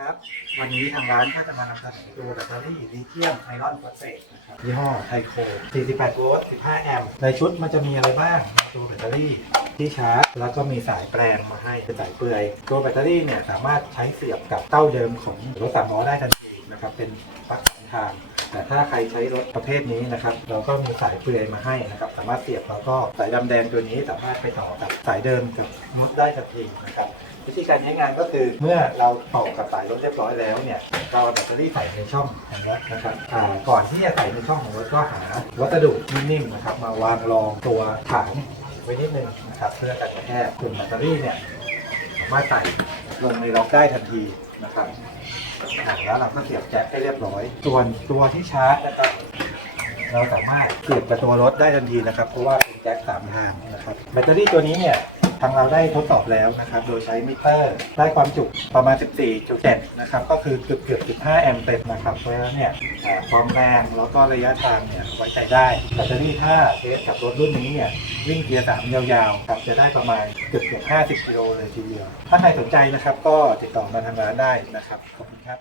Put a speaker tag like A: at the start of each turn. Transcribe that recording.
A: ครับ วันนี้ทางร้านก็จะมานำเสนอตัวแบตเตอรี่ลิเธียมไอรอนฟอสเฟตนะครับยี่ห้อไทโค48 โวลต์ 15 แอมป์ ในชุดมันจะมีอะไรบ้าง ตัวแบตเตอรี่ที่ชาร์จ แล้วก็มีสายแปลงมาให้เป็นสายเปลือย ตัวแบตเตอรี่เนี่ยสามารถใช้เสียบกับเต้าเดิมของรถสามล้อได้ทันทีนะครับ เป็นปลั๊กสองทาง แต่ถ้าใครใช้รถประเภทนี้นะครับ เราก็มีสายเปลือยมาให้นะครับ สามารถเสียบแล้วก็สายดำแดงตัวนี้สามารถไปต่อกับสายเดิมกับรถได้ทันทีนะครับ วิธีการใช้งานก็คือเมื่อเราต่อกับสายรถเรียบร้อยแล้วเนี่ยเราเอาแบตเตอรี่ใส่ในช่องของรถนะครับอ่าก่อนที่จะใส่ในช่องของรถก็หาวัสดุนิ่มๆนะครับมาวางรองตัวฐานไว้นิดนึงนะครับเพื่อกันกระแทกส่วนแบตเตอรี่เนี่ยสามารถใส่ลงในล็อกได้ทันทีนะครับแล้วเราก็เสียบแจ็คให้เรียบร้อย ส่วนตัวที่ชาร์จนะครับเราสามารถเสียบกับตัวรถได้ทันทีนะครับ เพราะว่าเป็นแจ็คสามทางนะครับแบตเตอรี่ตัวนี้เนี่ย ทางเราได้ทดสอบแล้วนะครับ โดยใช้มิเตอร์ได้ความจุประมาณ 14.7 นะครับ ก็คือเกือบเกือบ15 แอมป์เต็มนะครับเพราะฉะนั้นเนี่ยความแรงแล้วก็ระยะทางเนี่ยไว้ใจได้แบตเตอรี่ถ้าเทสกับรถรุ่นนี้เนี่ยวิ่งเกียร์สามยาวๆครับจะได้ประมาณเกือบเกือบ50 กิโลเลยทีเดียว ถ้าใครสนใจนะครับก็ติดต่อมาทางร้านได้นะครับ ขอบคุณครับ